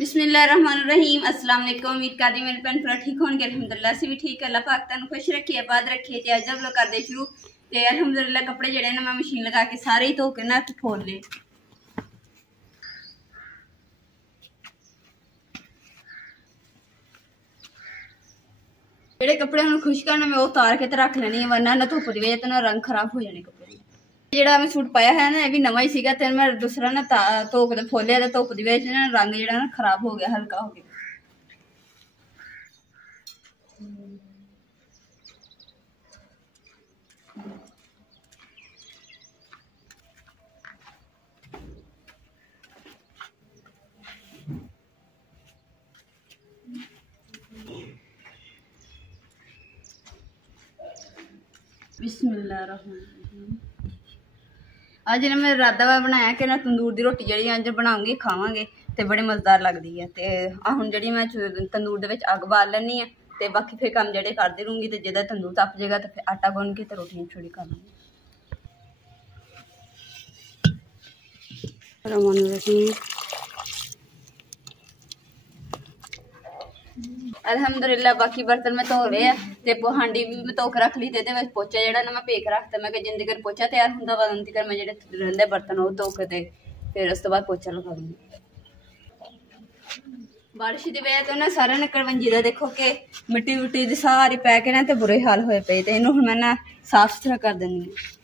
बिस्मिल्लाहिर्रहमानिर्रहीम। अस्सलाम वालेकुम। उम्मीद करदी मेरे भैन भ्रा ठीक होंगे। अल्हम्दुलिल्लाह से भी ठीक। अल्लाह पाक तुहानू खुश रखे आबाद रखे। ते अज हम लोग करदे शुरू ते अल्हम्दुलिल्लाह कपड़े जेहड़े ना मैं मशीन लगा के सारे ही धो के ना फोल ले। जेहड़े कपड़े हम खुश करना मैं उतार के रख लेनी, वरना ना धुप दी वजह ना रंग खराब हो जाने कपड़े। जेड़ा मैं सूट पाया है ना ये भी नवा ही सीगा ते मैं दूसरा ना धो के फोलिया ते धुप दी वजह ना रंग जेड़ा ना खराब हो गया, हल्का हो गया। बिस्मिल्लाहिर्रहमानिर्रहीम। अज ना मैं इरादा बनाया कि ना तंदूर की रोटी जी अज बनाऊंगी खावांगे ते बड़ी मज़ेदार लगती है। ते हुण जी मैं तंदूर दे विच अग बाल लैनी है ते बाकी फिर कम जेडे करती रहूँगी। तो जो तंदूर तप जाएगा तो फिर आटा गुन के तो रोटियां छोड़ी कर लूँगी। अल्हम्दुलिल्लाह बाकी बर्तन मैं धो रहे हैं ते हांडी भी मैं धो के रख ली। ते पोचा जो ना मैं भेक रखता, मैं जिन्नी देर पोचा तैयार होंगे उन्नी देर मैं जो रहिंदे बर्तन वो धो के फिर उस तो बाद पोचा लगा दूँगी। बारिश की वजह तो ना सारा ने कड़वंजी का देखो कि मिट्टी मुट्टी दी सारी पै के ना बुरे हाल होए पे। ते इनू मैं ना साफ सुथरा कर देनी है।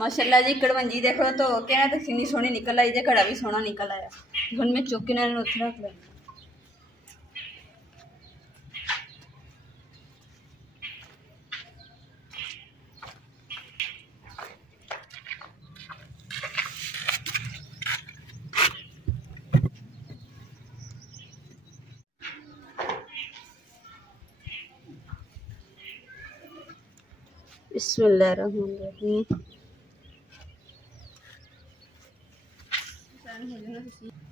माशाल्लाह जी कड़वंजी देखो तो के ना तो कितनी सोहनी निकल आई, ते घड़ा भी सोहना निकल आया। हुण मैं चुक के ना उत्थे रख लेना। बिस्मिल्लाहिर्रहमानिर्रहीम।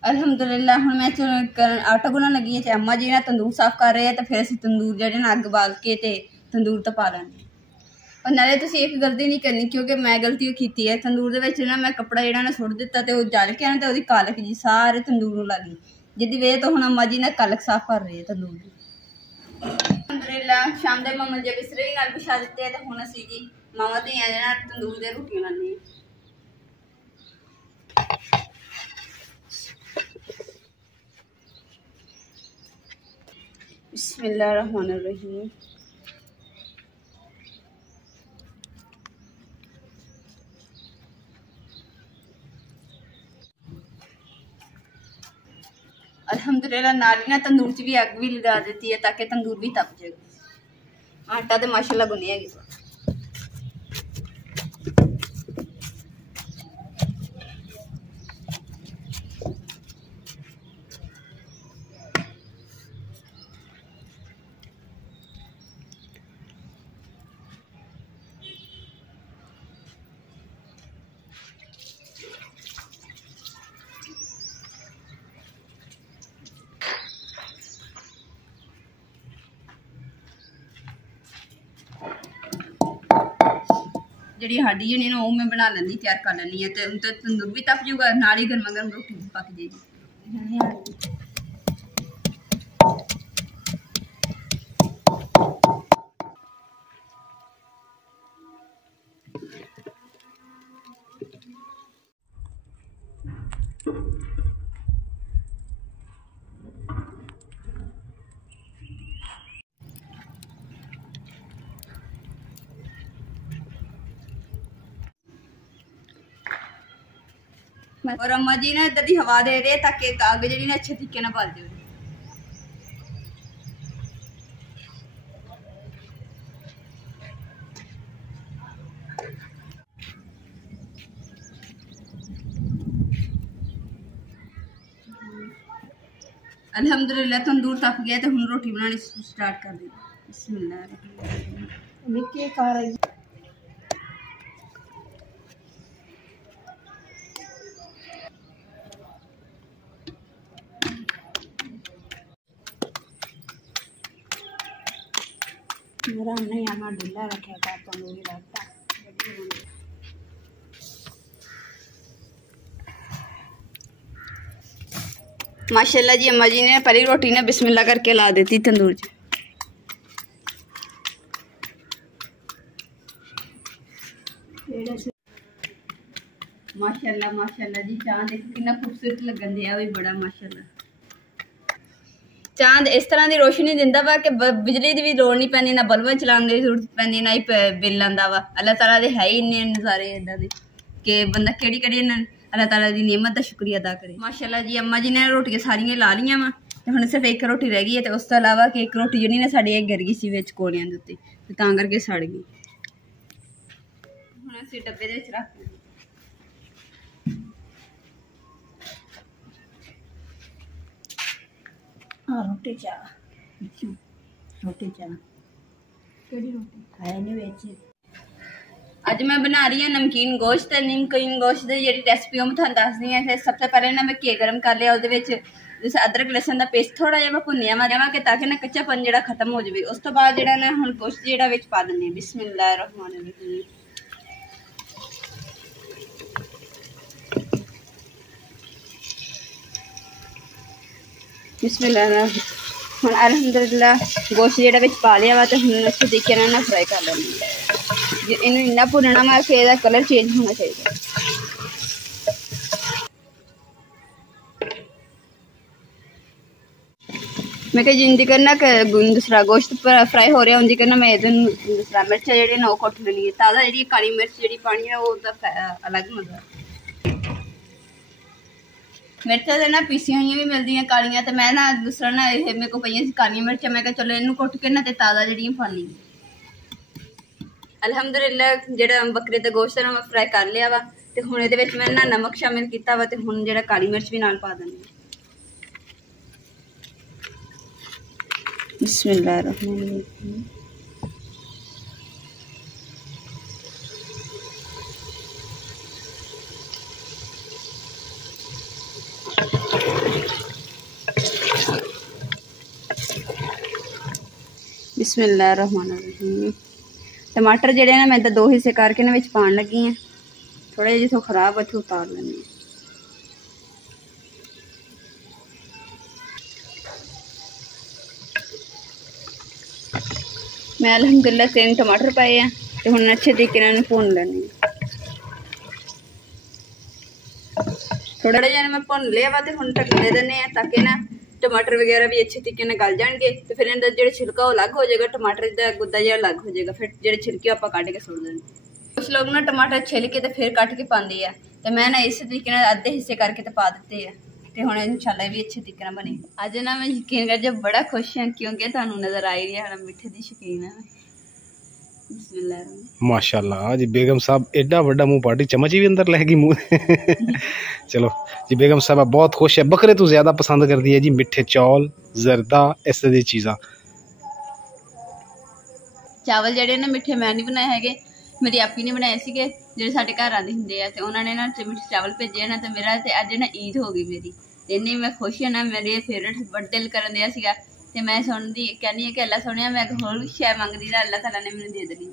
अल्हम्दुलिल्लाह हुण मैं आटा गुनन लगी है। अम्मा जी ना तंदूर साफ कर रहे हैं तो फिर असं तंदूर जेहड़े ना अग बाल के ते तंदूर तपा लैने। और नाले तुसीं एक गलती नहीं करनी, क्योंकि मैं गलती की है तंदूर दे विच ना मैं कपड़ा जेहड़ा ना सुट दिता ते जल के ना ते कालक जी सारे तंदूर नूं लग गई, जिहदी वजह तो हुण अम्मा जी ना कालक साफ कर रहे हैं तंदूर दी। अल्हम्दुलिल्लाह शाम दे मैं मंजे बिस्तरे भी नाल बिछा दिते हैं। हुण असीं जी मावां धीआं ना तंदूर दे रोटियां लाने। बिस्मिल्लाहिर्रहमानिर्रहीम। अल्हम्दुलिल्लाह नाल ना तंदूर च भी अग भी लगा देती है ताकि तंदूर भी तप जाए। आटा तो माशाल्लाह गुनिया गया। जी हाडी जी ना वो मैं बना लैनी, तैयार कर लैनी है। तो तंदूर भी तप जूगा, नाल ही गर्मा गर्म रोटी भी पक जाएगी। और अम्मा जी ना इधर की हवा दे रहे ताकि अग जी ना अच्छे तरीके ना बल जाए। अल्हम्दुलिल्लाह तंदूर तप गया तो हुण रोटी बनानी स्टार्ट कर दी। बिस्मिल्लाह निक्के खा रही मेरा हमने यहाँ ढीला रखा था तंदूरी रहता। माशाल्लाह जी अम्मा जी ने पहली रोटी ने बिस्मिल्लाह करके ला देती तंदूर च। माशाल्लाह माशाल्लाह जी चांद देखो कितना खूबसूरत लगन दिया भी बड़ा माशाल्लाह। चांद इस तरह की रोशनी दिंदा वा कि बिजली की भी लोड़ नहीं पैंदी, ना बल्बां चलाने की जरूरत पैंदी, ना ही बिल आंदा वा। अल्लाह ताला दे है ही इन्ने नज़ारे इदां दे कि बंदा केड़ी केड़ी अल्लाह ताला की नियमत का शुक्रिया अदा करे। माशाल्लाह जी अम्मा जी ने रोटियां सारियां ला लियां वा ते हुण सिर्फ एक रोटी रह गई है, तो उस तो अलावा कि एक रोटी जिहड़ी ना साडी गिर गई सी विच कोलियां दे उत्ते, ते तां करके सड़ गई। हुण असीं डब्बे दे विच रख रोटी चाह रोटी चाह केड़ी रोटी है नहीं बेच। अज मैं बना रही हूँ नमकीन गोश्त। नमकीन गोश्त की जी रेसिपी मैं तुहानूं दसदी हां। फिर सबसे पहले ना मैं घी गर्म कर लिया, उहदे विच जैसे अदरक लसन का पेस्ट थोड़ा जिहा मैं भुन्निया मारां कि ताकि ना कच्चापन जिहड़ा खत्म हो जाए। उस तो बाद जिहड़ा ना हुण गोश्त जिहड़ा विच पा दिंदी हां। बिस्मिल्लाहिर्रहमानिर्रहीम। बिस्मिल्लाह। हुण अलहमदुलिल्लाह गोश्त जिहड़ा विच पा लिया वा, तो हुण अच्छे तरीके नाल ना फ्राई कर लैनी है। इन्हूं इन्ना भुनना वा कि इहदा कलर चेंज होना चाहिए। मैं कहा जिंदी करना दूसरा गोश्त फ्राई हो रहा उंदी करना मैं दूसरा मिर्चा जी ना कुट लेनी है। ताज़ा जी काली मिर्च जी पानी है वो अलग मजा। मिर्चा तो ना पीसिया हुई भी मिलती कालियां, तो मैं ना दूसरा ना मेरे को पई काली मिर्चा, मैं चलो इनू कुट के ना ताज़ा जी पानी। अलहमदुलिल्लाह जिहड़ा बकरे का गोश्त ना मैं फ्राई कर लिया वा, तो हुण इहदे विच मैं ना नमक शामिल किया वा, तो हुण जिहड़ा काली मिर्च भी नाल पा देनी। बिस्मिल्लाहिर्रहमानिर्रहीम। बिस्मिल्लाहिर्रहमानिर्रहीम। टमाटर जिहड़े ना मैं दो हिस्से करके ना विच पाण लगी हैं। थोड़े जिथे खराब अच्छे उतार लेने। मैं अलहमदुलिल्लाह 3 टमाटर पाए हैं, तो हुण अच्छे तरीके नाल भुन लेने। थोड़ा जिहा मैं भुन लिया वा, तो हुण ढक दे देने ताकि ना टमाटर वगैरह भी अच्छे तरीके नाल गल जाएंगे। तो फिर इनका जो छिलका वो अलग हो जाएगा, टमाटर का गुद्दा जो अलग हो जाएगा। फिर जो छिलके आप कट के सुट देंगे। कुछ लोग ना टमाटर छिल के तो फिर कट के पाते हैं, तो मैं ना इस तरीके नाल अद्धे हिस्से करके तो पा दिते हैं। तो हुण इंशाल्लाह भी अच्छे तरीके नाल बने। अज ना मैं यकीन कर जब बड़ा खुश हाँ, क्योंकि तुहानू नजर आई रही है मिठे की शौकीन है। माशाल्लाह जी बेगम साहब एडा बड़ा मुंह पार्टी चम्मच भी अंदर लहगी मुंह। चलो जी बेगम साहब बहुत खुश है। बकरे तो ज्यादा पसंद करती है जी मिठे चौल जरदा इस तरह दी चीज़ां। चावल जेडे ना मिठे मैं नहीं बनाए है, मेरी आपी ने बनाए थे जो साढ़े घर आते होंगे, तो उन्होंने ना मिठे चावल भेजे ना, तो मेरा तो अज ना ईद हो गई मेरी। इन्नी मैं खुश हाँ ना, मेरे फेवरेट बड़ा दिल कर दिया सीगा। तो मैं सुनती कहनी कि अल्लाह सुनिया मैं होर भी शै मंगदी ना अल्लाह ताला ने मैंने दे देनी।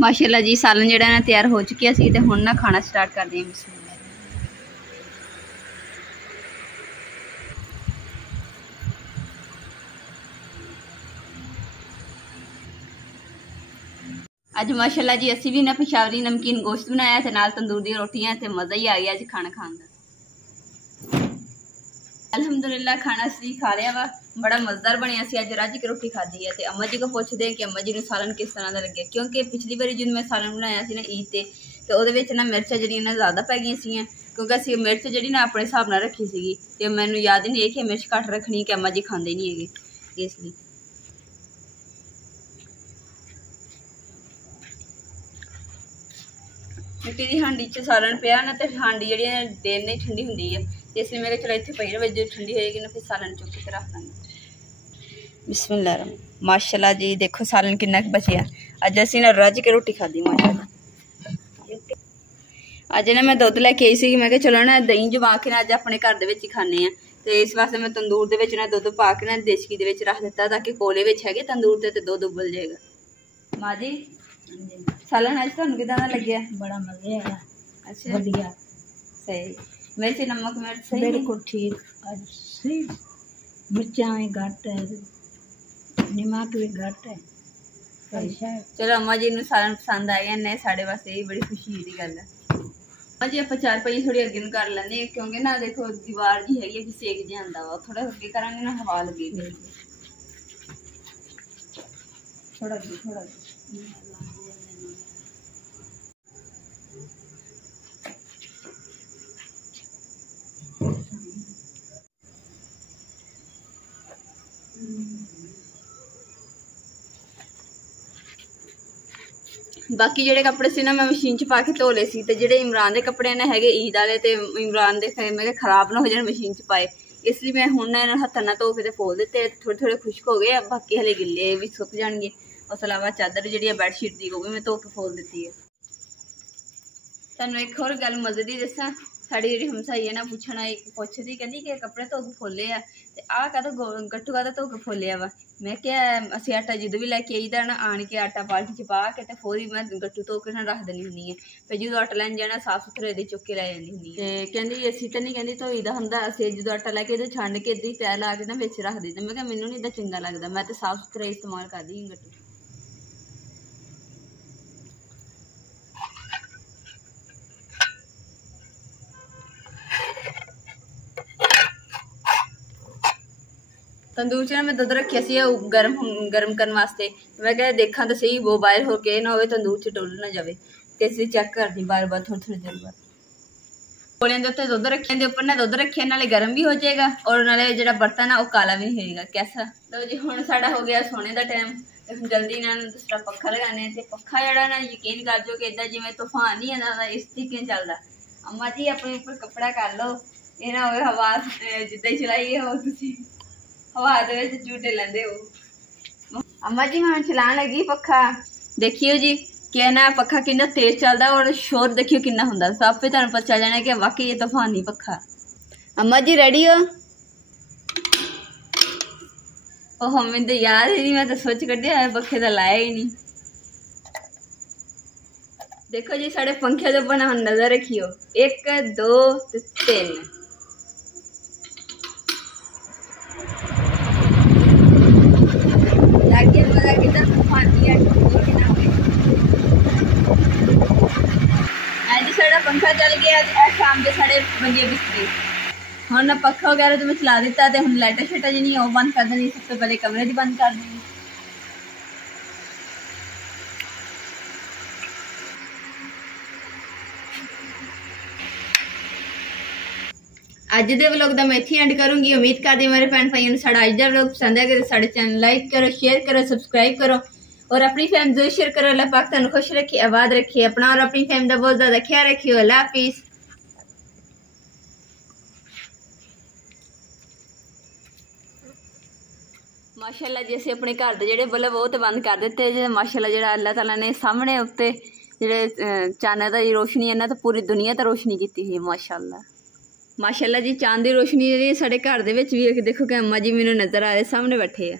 माशाल्लाह जी सालन जिहड़ा ना तैयार हो चुकिया सी, ते हुण ना खाना स्टार्ट कर दी। अज माशाल्लाह जी असी भी ना पेशावरी नमकीन गोश्त बनाया, ते नाल तंदूर दी रोटियां, ते मज़ा ही आ गया अज खाना खाने का। अलहमदुलिल्लाह खाना असी खा लिया वा, बड़ा मज़ेदार बनया सी। अज रज के रोटी खाधी है। तो अम्मा जी को पुछते हैं कि अम्मा जी ने सालन किस तरह का लगे, क्योंकि पिछली बारी जो मैं सालन बनाया सी ना ईद ते, तो वो ना मिर्चा जी ज़्यादा पै गई सी, क्योंकि असी मिर्च जी ना अपने हिसाब नाल रखी सी। तो मैनू याद ही नहीं है कि मिर्च घट रखनी, कि अम्मा जी खाते नहीं है, इसलिए मिट्टी की हांडी च सालन पिया ना, तो हांडी जी देर नहीं ठंडी होंगी है, इसलिए मैं चलो इतने पई रहे, जो ठंडी होएगी ना फिर सालन चुक के रख लेंगे। बिस्मिल्लाह। माशाल्लाह जी देखो सालन कितना बचिया। अज असी ना रज के रोटी खाधी माशाल्लाह। अज ना मैं दुध लैके आई सी, मैं चलो ना दही जमा के ना अज अपने घर ही खाने, ਤੇ ਇਸ ਵਾਸਤੇ ਮੈਂ ਤੰਦੂਰ ਦੇ ਵਿੱਚ ਨਾ ਦੁੱਧ ਪਾ ਕੇ ਨਾ ਦੇਸਕੀ ਦੇ ਵਿੱਚ ਰੱਖ ਦਿੱਤਾ ਤਾਂ ਕਿ ਕੋਲੇ ਵਿੱਚ ਹੈਗੇ ਤੰਦੂਰ ਤੇ ਦੁੱਧ ਉਬਲ ਜਾਏਗਾ। ਮਾਂ ਜੀ ਸਾਲਨ ਅੱਜ ਤੁਹਾਨੂੰ ਕਿਦਾਂ ਦਾ ਲੱਗਿਆ? बड़ा मजे आया। अच्छा बढ़िया सही। मिर्च नमक मिर्च सही बिल्कुल ठीक। आज सही मिर्चा भी घट है, नमक भी घट है। अच्छा है। चलो अम्मा जी ਨੂੰ ਸਾਰਿਆਂ ਨੂੰ ਪਸੰਦ ਆ ਗਿਆ ਨੇ, ਸਾਡੇ ਵਾਸਤੇ ਇਹ ਬੜੀ ਖੁਸ਼ੀ ਦੀ ਗੱਲ ਹੈ। ਅम्मा जी ਆਪਾਂ ਚਾਰ ਪਈ ਥੋੜੀ ਅੱਗੇ ਨੂੰ ਕਰ ਲੈਂਦੇ ਹਾਂ ਕਿਉਂਕਿ ਨਾ ਦੇਖੋ ਦੀਵਾਰ ਜੀ ਹੈਗੀ ਹੈ ਕਿ ਸੇਕ ਜਿਹਾ ਆਉਂਦਾ ਵਾ, ਥੋੜਾ ਅੱਗੇ ਕਰਾਂਗੇ ਨਾ ਹਵਾ ਲੱਗੇਗੀ। ਥੋੜਾ ਅੱਗੇ बाकी ਜਿਹੜੇ ਕੱਪੜੇ ਸੀ ਨਾ ਮੈਂ ਮਸ਼ੀਨ 'ਚ ਪਾ ਕੇ ਧੋ ਲਏ ਸੀ ਤੇ ਜਿਹੜੇ ਇਮਰਾਨ ਦੇ ਕੱਪੜੇ ਨੇ ਹੈਗੇ ਈਦ ਵਾਲੇ ਤੇ ਇਮਰਾਨ ਦੇ ਮੈਂ ਕਿਹਾ ਖਰਾਬ ਨਾ ਹੋ ਜਾਣ ਮਸ਼ੀਨ 'ਚ ਪਾਏ, ਇਸ ਲਈ ਮੈਂ ਹੁਣ ਇਹਨਾਂ ਹੱਥਾਂ ਨਾਲ ਧੋ ਕੇ ਤੇ ਫੋਲ ਦਿੱਤੇ। ਥੋੜੇ ਥੋੜੇ ਖੁਸ਼ਕ ਹੋ ਗਏ, ਬਾਕੀ ਹਲੇ ਗਿੱਲੇ ਵੀ ਸੁੱਕ ਜਾਣਗੇ। ਉਸ ਤੋਂ ਇਲਾਵਾ ਚਾਦਰ ਜਿਹੜੀ ਆ ਬੈੱਡ ਸ਼ੀਟ ਦੀ ਉਹ ਵੀ ਮੈਂ ਧੋ ਕੇ ਫੋਲ ਦਿੱਤੀ ਹੈ। ਤੁਹਾਨੂੰ ਇੱਕ ਹੋਰ ਗੱਲ ਮਜ਼ੇ ਦੀ ਦੱਸਾਂ, ਸਾਡੀ ਜਿਹੜੀ ਹਮਸਾਈ ਹੈ ਨਾ ਪੁੱਛਦੀ ਕਹਿੰਦੀ ਕਿ ਕੱਪੜੇ ਧੋ ਕੇ ਫੋਲੇ ਆ ਤੇ ਆਹ ਕਾਹਤੋਂ ਗੱਟੂ ਕਾਹਦਾ ਧੋ ਕੇ ਫੋਲਿਆ ਵਾ। ਮੈਂ ਕਿਹਾ ਅਸੀਂ ਆਟਾ ਜਦੋਂ ਵੀ ਲੈ ਕੇ ਆਈਦਾ ਨਾ ਆਣ ਕੇ ਆਟਾ ਬਾਲਟੀ 'ਚ ਪਾ ਕੇ ਤੇ ਫੋਰੀ ਮੈਂ ਗੱਟੂ ਧੋ ਕੇ ਨਾ ਰੱਖ ਦੇਣੀ ਹੁੰਦੀ ਹੈ, ਫਿਰ ਜਦੋਂ ਆਟਾ ਲੈਣ ਜਾਣਾ ਸਾਫ਼ ਸੁਥਰੇ ਦੇ ਚੁੱਕ ਕੇ ਲੈ ਜਾਂਦੀ ਹੁੰਦੀ ਤੇ ਕਹਿੰਦੀ ਅਸੀਂ ਤਾਂ ਨਹੀਂ ਕਹਿੰਦੀ ਧੋਈ ਦਾ ਹੁੰਦਾ, ਅਸੀਂ ਜਦੋਂ ਆਟਾ ਲੈ ਕੇ ਇਹਦੇ ਛੰਡ ਕੇ ਇੱਦਾਂ ਹੀ ਤੈਅ ਲਾ ਕੇ ਨਾ ਵਿੱਚ ਰੱਖ ਦਿੰਦੇ। ਮੈਂ ਕਿਹਾ ਮੈਨੂੰ ਨਹੀਂ ਇੱਦਾਂ ਚੰਗਾ ਲੱਗਦਾ, ਮੈਂ ਤਾਂ ਸਾਫ਼ ਸੁਥਰਾ ਇਸਤੇਮਾਲ ਕਰਦੀ ਹਾਂ ਗੱਟੂ। ਤੰਦੂਰ 'ਚ ਨਾ ਮੈਂ ਦੁੱਧ ਰੱਖਿਆ ਸੀ ਗਰਮ ਕਰਨ ਵਾਸਤੇ। ਮੈਂ ਕਿਹਾ ਦੇਖਾਂ ਤਾਂ ਸਹੀ ਬੋਇਲ ਹੋ ਕੇ ਨਾ ਹੋਵੇ, ਤੰਦੂਰ 'ਚ ਡੁੱਲ ਨਾ ਜਾਵੇ, ਤੇ ਇਸ ਲਈ ਚੈੱਕ ਕਰਦੀ ਬਾਰ ਬਾਰ ਥੋੜੀ ਦੇਰ ਬਾਅਦ। ਕੋਲਿਆਂ ਦੇ ਉੱਤੇ ਦੁੱਧ ਰੱਖਿਆ ਦੇ ਉੱਪਰ ਨਾ ਦੁੱਧ ਰੱਖਿਆ, ਨਾਲੇ ਗਰਮ ਵੀ ਹੋ ਜਾਏਗਾ ਔਰ ਨਾਲੇ ਜਿਹੜਾ ਬਰਤਨ ਆ ਉਹ ਕਾਲਾ ਵੀ ਹੋਏਗਾ। ਕੈਸਾ ਲਓ ਜੀ, ਹੁਣ ਸਾਡਾ ਹੋ ਗਿਆ ਸੋਨੇ ਦਾ ਟਾਈਮ ਤੇ ਹੁਣ ਜਲਦੀ ਨਾਲ ਦੂਸਰਾ ਪੱਖਾ ਲਗਾਉਣੇ ਤੇ ਪੱਖਾ ਜਿਹੜਾ ਨਾ ਯਕੀਨ ਕਰ ਜੋ ਕਿ ਇੱਦਾਂ ਜਿਵੇਂ ਤੂਫਾਨ ਨਹੀਂ ਆਉਂਦਾ ਇਸ ਤਰੀਕੇ ਚੱਲਦਾ। ਅੰਮਾ ਜੀ ਆਪਣੇ ਉੱਪਰ ਕੱਪੜਾ ਕਰ ਲਓ, ਇਹ ਨਾ ਹੋਵੇ ਹਵਾ ਜਿੱਦਾਂ ਹੀ ਚਲਾਈਏ ਹੋ ਤੁਸੀਂ ਹਵਾ ਦੇ ਵਿੱਚ ਝੂਟੇ ਲੈਂਦੇ ਹੋ। ਅੰਮਾ ਜੀ ਹੁਣ ਚਲਾਉਣ ਲੱਗੀ ਪੱਖਾ, ਦੇਖਿਓ ਜੀ ਕਿ ਨਾ ਪੱਖਾ ਕਿੰਨਾ ਤੇਜ਼ ਚੱਲਦਾ ਔਰ ਸ਼ੋਰ ਦੇਖਿਓ ਕਿੰਨਾ ਹੁੰਦਾ, ਤਾਂ ਆਪੇ ਤੁਹਾਨੂੰ ਪਤਾ ਚੱਲ ਜਾਣਾ ਕਿ ਵਾਕਈ ਇਹ ਤੂਫਾਨੀ ਪੱਖਾ। ਅੰਮਾ ਜੀ ਰੈਡੀ ਹੋ? ਉਹ ਮੈਨੂੰ ਤਾਂ ਯਾਦ ਹੀ ਨਹੀਂ, ਮੈਂ ਤਾਂ ਸੋਚ ਕੱਢਿਆ ਹੋਇਆ ਪੱਖੇ ਦਾ ਲਾਇਆ ਹੀ ਨਹੀਂ। देखो जी साढ़े पंखे के ऊपर हम नजर रखियो, 1 2 3 लागे मजा कितना तूफानी है आज साढ़ा पंखा चल गया। शाम के साढ़े बजे बिस्तरे हम पक्खा वगैरह तो मैं चला दिता ते हम लाइटा शाइटा जी नहीं बंद कर देनी, सब तो पहले कमरे की बंद कर देनी। ਅੱਜ ਦੇ ਵਲੌਗ ਦਾ ਮੈਂ ਇੱਥੇ ਐਂਡ ਕਰੂੰਗੀ। ਉਮੀਦ ਕਰਦੀ ਮੇਰੇ ਭੈਣ ਭਾਈਆਂ ਨੂੰ ਸਾਡਾ ਅੱਜ ਦਾ ਵਲੌਗ ਪਸੰਦ ਆਇਆ। ਸਾਡੇ ਚੈਨਲ ਲਾਈਕ ਕਰੋ, शेयर करो, सब्सक्राइब करो और अपनी फैम जरूर शेयर करो। अल्लाह पाक तुहानू खुश रखे, आबाद रखे, अपना और अपनी फैम का बहुत ज़्यादा ख्याल रखियो। अल्लाह हाफिज़। माशाअल्लाह जी असीं अपने घर दे जिहड़े बल्ब वो तो बंद कर दिते जे माशाअल्लाह जिहड़ा अल्लाह ताला ने सामने उत्ते जिहड़े चांद दी रोशनी है ना तो पूरी दुनिया ते रोशनी कीती है। माशाअल्लाह जी चांद की रोशनी जी साढ़े घर दे विच भी देखो कि अम्मा जी मैनूं नज़र आ रहे सामने बैठे है।